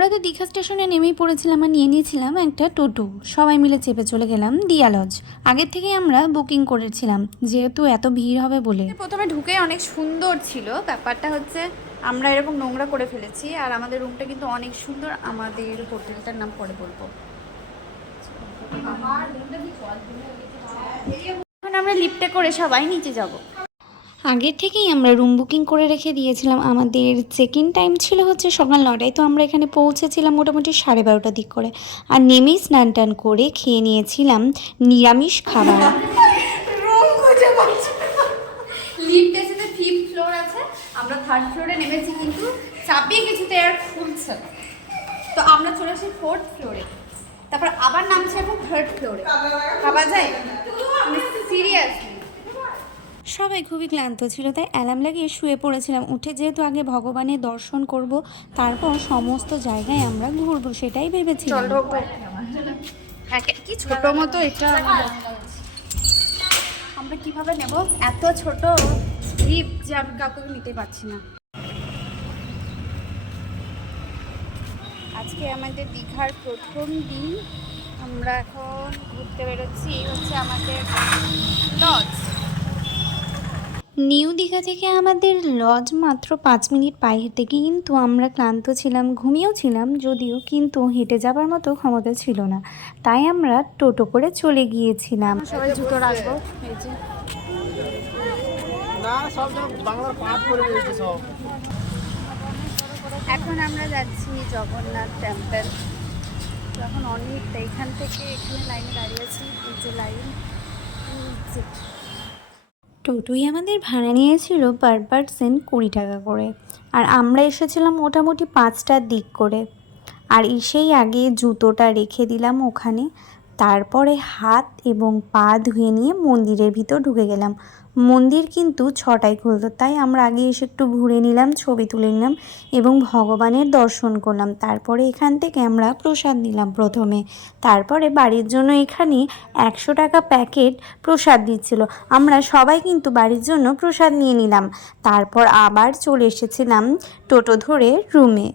আমরা তো দীঘা স্টেশনে নেমেই পড়েছিলাম আর নিয়ে নিয়েছিলাম একটা টোটো। সবাই মিলে চেপে চলে গেলাম দিয়া লজ। আগের থেকেই আমরা বুকিং করেছিলাম যেহেতু এত ভিড় হবে বলে। প্রথমে ঢুকে অনেক সুন্দর ছিল, ব্যাপারটা হচ্ছে আমরা এরকম নোংরা করে ফেলেছি। আর আমাদের রুমটা কিন্তু অনেক সুন্দর, আমাদের হোটেলটার নাম পরে বলবো। এখন আমরা লিফটে করে সবাই নিচে যাব। আগের থেকেই আমরা রুম বুকিং করে রেখে দিয়েছিলাম। আমাদের চেক ইন টাইম ছিল হচ্ছে সকাল 9টায়, তো আমরা এখানে পৌঁছেছিলাম মোটামুটি 12:30 দিক করে। আর নেমেই স্নান টান করে খেয়ে নিয়েছিলাম নিরামিষ খাবার। লিফট এসেছে, 5th ফ্লোর আছে, আমরা 3rd ফ্লোরে নেমেছি কিন্তু চাবি কিছুতে আর খুলছে না। তো আমরা চলে আসি 4th ফ্লোরে, তারপর আবার নামছি এখন 3rd ফ্লোরে। ভাবা যায় সিরিয়াসলি। সবাই খুবই ক্লান্ত ছিল, তাই অ্যালার্ম লাগিয়ে শুয়ে পড়েছিলাম। উঠে যেহেতু আগে ভগবানের দর্শন করব, তারপর সমস্ত জায়গায় আমরা ঘুরবো, সেটাই ভেবেছিলাম। কি ছোট মতো এটা আমরা কিভাবে নেব? এত ছোট লিপ যে আমি কাউকে নিতে পারছি না। আজকে আমাদের দীঘার প্রথম দিন, আমরা এখন ঘুরতে বেরোচ্ছি। এই হচ্ছে আমাদের লজ। নিউ দীঘা থেকে আমাদের লজ মাত্র 5 মিনিট পায়ে হেঁটে, কিন্তু আমরা ক্লান্ত ছিলাম, ঘুমিয়েও ছিলাম যদিও, কিন্তু হেঁটে যাবার মতো ক্ষমতা ছিল না, তাই আমরা টোটো করে চলে গিয়েছিলাম। সবাই জুতো রাখবো, এই যে এখন আমরা যাচ্ছি জগন্নাথ টেম্পল। এখন অনেকটা এখান থেকে এখানে লাইনে দাঁড়িয়েছি, এই যে লাইন। টোটোই আমাদের ভাড়া নিয়েছিল পার পার্সন 20 টাকা করে। আর আমরা এসেছিলাম মোটামুটি 5টার দিক করে। আর এসেই আগে জুতোটা রেখে দিলাম ওখানে, তারপরে হাত এবং পা ধুয়ে নিয়ে মন্দিরের ভিতর ঢুকে গেলাম। মন্দির কিন্তু 6টায় খুলতো, তাই আমরা আগে এসে একটু ঘুরে নিলাম, ছবি তুলে নিলাম এবং ভগবানের দর্শন করলাম। তারপরে এখান থেকে আমরা প্রসাদ নিলাম প্রথমে, তারপরে বাড়ির জন্য এখানে 100 টাকা প্যাকেট প্রসাদ দিচ্ছিল। আমরা সবাই কিন্তু বাড়ির জন্য প্রসাদ নিয়ে নিলাম। তারপর আবার চলে এসেছিলাম টোটো ধরে রুমে।